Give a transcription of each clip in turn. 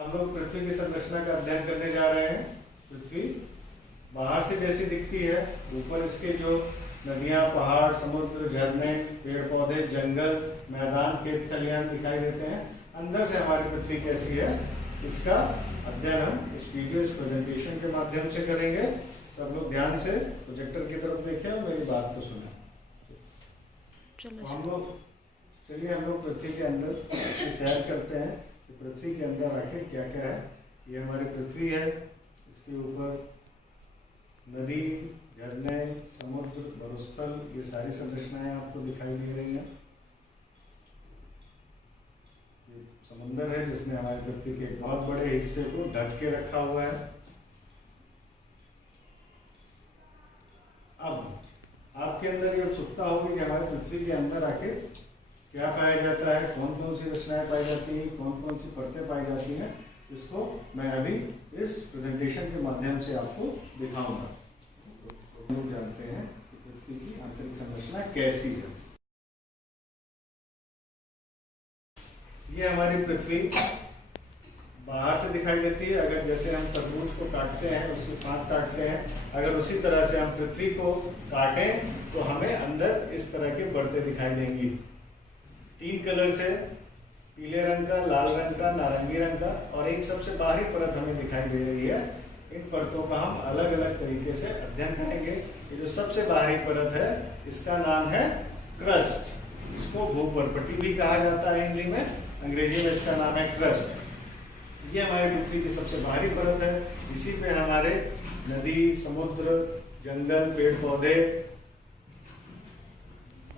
हम लोग पृथ्वी की संरचना का अध्ययन करने जा रहे हैं। पृथ्वी बाहर से जैसी दिखती है, ऊपर इसके जो नदियां, पहाड़, समुद्र, झरने, पेड़ पौधे, जंगल, मैदान, खेत खलिहान दिखाई देते हैं। अंदर से हमारी पृथ्वी कैसी है, इसका अध्ययन हम इस वीडियो, इस प्रेजेंटेशन के माध्यम से करेंगे। सब लोग ध्यान से प्रोजेक्टर की तरफ देखें और मेरी बात को सुनें। चलिए हम लोग पृथ्वी के अंदर की सैर करते हैं कि पृथ्वी के अंदर आखिर क्या क्या है। ये हमारी पृथ्वी है, इसके ऊपर नदी, झरने, समुद्र, मरुस्थल, ये सारी संरचनाएं आपको दिखाई दे रही हैं। ये समुद्र है जिसने हमारी पृथ्वी के एक बहुत बड़े हिस्से को ढक के रखा हुआ है। अब आपके अंदर ये उत्सुकता होगी कि हमारी पृथ्वी के अंदर आखिर क्या पाया जाता है, कौन कौन सी रचनाएं पाई जाती हैं, कौन कौन सी परतें पाई जाती हैं। इसको मैं अभी इस प्रेजेंटेशन के माध्यम से आपको दिखाऊंगा। हम लोग जानते हैं कि पृथ्वी की आंतरिक संरचना कैसी है। ये हमारी पृथ्वी बाहर से दिखाई देती है। अगर जैसे हम तरबूज को काटते हैं, उसकी फांक काटते हैं, अगर उसी तरह से हम पृथ्वी को काटें तो हमें अंदर इस तरह के परतें दिखाई देंगी। 3 कलर से, पीले रंग का, लाल रंग का, नारंगी रंग का, और एक सबसे बाहरी परत हमें दिखाई दे रही है। इन परतों का हम अलग अलग तरीके से अध्ययन करेंगे। ये जो सबसे बाहरी परत है, इसका नाम है क्रस्ट। इसको भूपर्पटी भी कहा जाता है हिंदी में, अंग्रेजी में इसका नाम है क्रस्ट। ये हमारी पृथ्वी की सबसे बाहरी परत है। इसी पे हमारे नदी, समुद्र, जंगल, पेड़ पौधे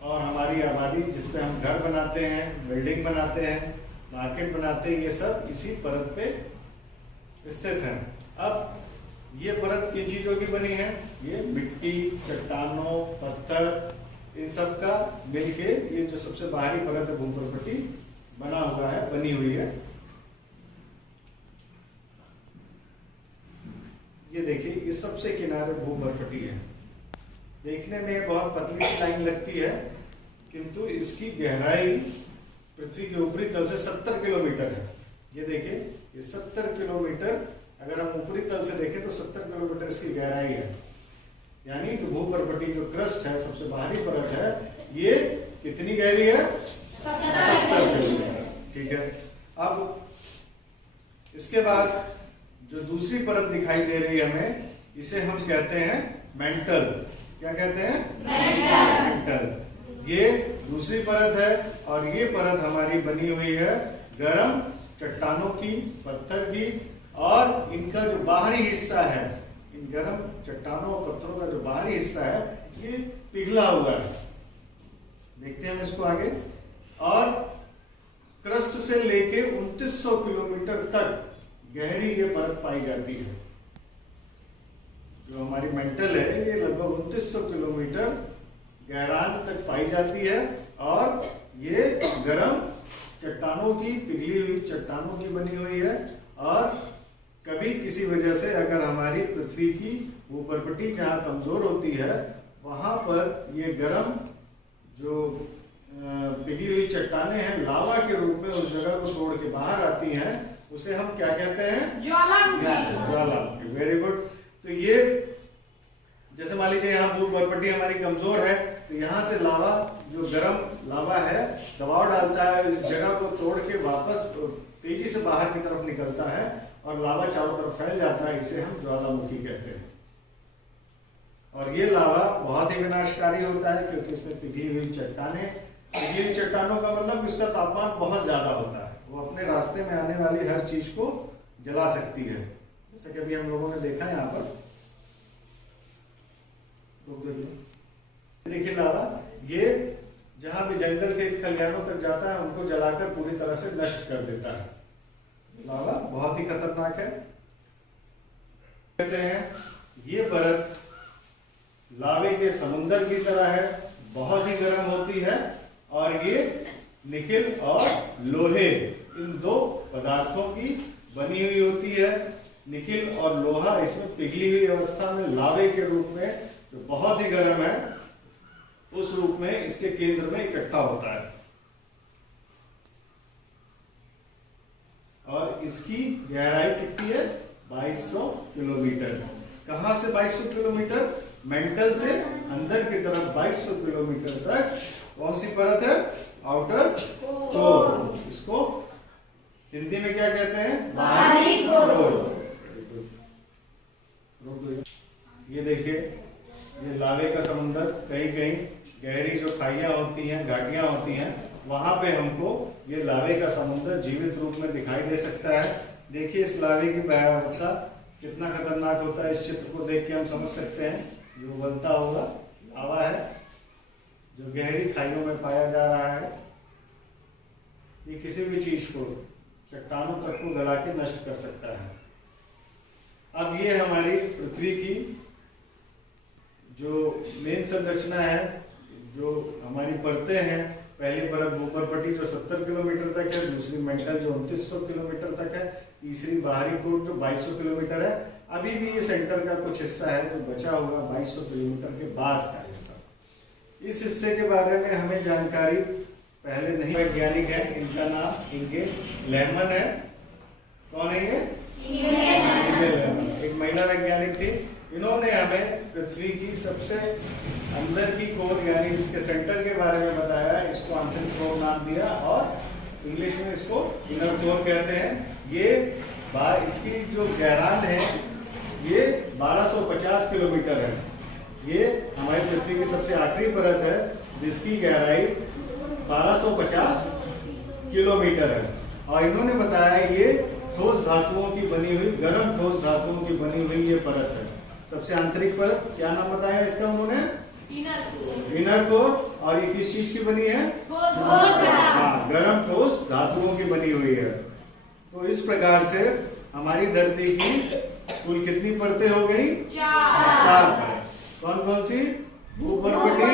और हमारी आबादी, जिसपे हम घर बनाते हैं, बिल्डिंग बनाते हैं, मार्केट बनाते हैं, ये सब इसी परत पे स्थित है। अब ये परत किन चीजों की बनी है? ये मिट्टी, चट्टानों, पत्थर, इन सब का मिलके ये जो सबसे बाहरी परत है भूपर्पटी बना हुआ है, बनी हुई है। ये देखिए, ये सबसे किनारे भूपर्पटी है। देखने में बहुत पतली सी लाइन लगती है, किंतु इसकी गहराई पृथ्वी के ऊपरी तल से 70 किलोमीटर है। ये देखिए, ये 70 किलोमीटर, अगर हम ऊपरी तल से देखें तो 70 किलोमीटर इसकी गहराई है। यानी कि भूपर्पटी जो क्रस्ट है, सबसे बाहरी परत है, ये कितनी गहरी है? 70 किलोमीटर। ठीक है। अब इसके बाद जो दूसरी परत दिखाई दे रही है हमें, इसे हम कहते हैं मेंटल। क्या कहते हैं? मेंटल। ये दूसरी परत है और ये परत हमारी बनी हुई है गर्म चट्टानों की, पत्थर की, और इनका जो बाहरी हिस्सा है, इन गर्म चट्टानों और पत्थरों का जो बाहरी हिस्सा है, ये पिघला हुआ है। देखते हैं हम इसको आगे। और क्रस्ट से लेके 2900 किलोमीटर तक गहरी ये परत पाई जाती है। जो हमारी मेंटल है, ये लगभग 2900 किलोमीटर गहराई तक पाई जाती है और ये गर्म चट्टानों की, पिघली हुई चट्टानों की बनी हुई है। और कभी किसी वजह से अगर हमारी पृथ्वी की भूपर्पटी जहां कमजोर होती है, वहां पर ये गर्म जो पिघली हुई चट्टानें हैं, लावा के रूप में उस जगह को तोड़ के बाहर आती हैं। उसे हम क्या कहते हैं? ज्वालामुखी। Very good. तो ये जैसे मान लीजिए यहाँ भूपर्पटी हमारी कमजोर है, तो यहाँ से लावा, जो गर्म लावा है, दबाव डालता है, इस जगह को तोड़ के वापस तेजी से बाहर की तरफ निकलता है और लावा चारों तरफ फैल जाता है। इसे हम ज्वालामुखी कहते हैं। और ये लावा बहुत ही विनाशकारी होता है, क्योंकि इसमें पिघली हुई चट्टानें, पिघली हुई चट्टानों का मतलब इसका तापमान बहुत ज्यादा होता है। वो अपने रास्ते में आने वाली हर चीज को जला सकती है। जैसे कि अभी हम लोगों ने देखा है यहाँ पर, देखिए लावा, ये जहां भी जंगल के खलिहानों तक जाता है, उनको जलाकर पूरी तरह से नष्ट कर देता है। लावा बहुत ही खतरनाक है। कहते हैं ये परत लावे के समुंदर की तरह है, बहुत ही गर्म होती है, और ये निकेल और लोहे, इन 2 पदार्थों की बनी हुई होती है। निकेल और लोहा इसमें पिघली हुई अवस्था में लावे के रूप में, जो बहुत ही गर्म है, उस रूप में इसके केंद्र में इकट्ठा होता है। और इसकी गहराई कितनी है? 2200 किलोमीटर। कहां से 2200 किलोमीटर? मेंटल से अंदर की तरफ 2200 किलोमीटर तक कौन सी परत है? Outer core. इसको हिंदी में क्या कहते हैं? बाहरी कोर। ये देखिए, ये लावे का समुंदर, कहीं कहीं गहरी जो खाइयां होती हैं, घाटियां होती हैं, वहां पे हमको ये लावे का समुंदर जीवित रूप में दिखाई दे सकता है। देखिए इस लावे की भयावहता कितना खतरनाक होता है। इस चित्र को देख के हम समझ सकते हैं जो उबलता होगा लावा है, जो गहरी खाइयों में पाया जा रहा है। ये किसी भी चीज को, चट्टानों तक को गला के नष्ट कर सकता है। अब ये हमारी पृथ्वी की जो मेन संरचना है, जो हमारी परतें हैं, पहली परत भूमध्यरेखा जो 70 किलोमीटर तक है, दूसरी मेंटल जो 2900 किलोमीटर तक है, तीसरी बाहरी कोर जो 2200 किलोमीटर है। अभी भी ये सेंटर का कुछ हिस्सा है जो बचा हुआ 2200 किलोमीटर के बाद का हिस्सा। इस हिस्से के बारे में हमें जानकारी पहले नहीं। वैज्ञानिक है, इनका नाम इंगे लेहमन है। कौन है ये? इंगे लेहमन। एक महिला वैज्ञानिक थी। इन्होंने हमें पृथ्वी की सबसे अंदर की कोर यानी इसके सेंटर के बारे में बताया। इसको आंतरिक कोर नाम दिया और इंग्लिश में इसको इनर कोर कहते हैं। ये इसकी जो गहराई है ये 1250 किलोमीटर है। ये हमारी पृथ्वी की सबसे आखिरी परत है जिसकी गहराई 1250 किलोमीटर है। और इन्होंने बताया ये ठोस धातुओं की बनी हुई, गर्म ठोस धातुओं की बनी हुई ये परत है। सबसे आंतरिक परत, क्या नाम बताया इसका उन्होंने? Inner core. और ये किस चीज की बनी है? हाँ, गर्म ठोस धातुओं की बनी हुई है। तो इस प्रकार से हमारी धरती की कुल कितनी परतें हो गई? 4 परतें। कौन कौन सी? भूमध्यरेखा,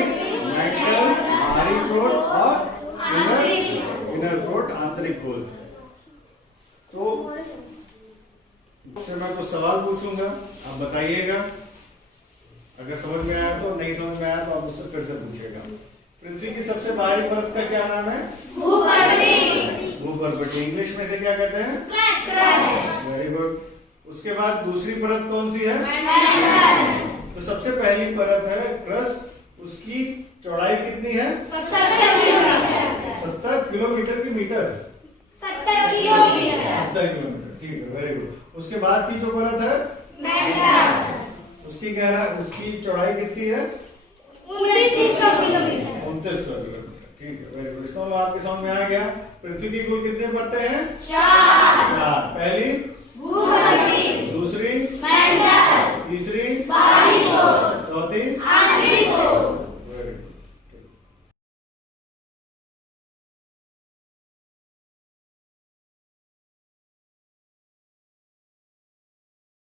मेंटल, बाहरी कोर और इनर कोर, आंतरिक कोर। तो मैं कुछ सवाल पूछूंगा, आप बताइएगा। अगर समझ में आया तो, नहीं समझ में आया तो आप मुझसे फिर से पूछिएगा। पृथ्वी की सबसे बाहरी परत का क्या नाम है? भूमध्यरेखा। इंग्लिश में से क्या कहते हैं? Very good. उसके बाद दूसरी परत कौन सी है? तो सबसे पहली परत है क्रस्ट। उसकी चौड़ाई कितनी है? 70 किलोमीटर की मीटर। 70 किलोमीटर, ठीक है, वेरी गुड। उसके बाद की जो परत है उसकी उसकी चौड़ाई कितनी है? 2900 किलोमीटर, ठीक है, वेरी गुड। इसका मतलब आपके समझ में आ गया पृथ्वी की कुल कितने परतें हैं? 4। पहली भूमध्यरेखा,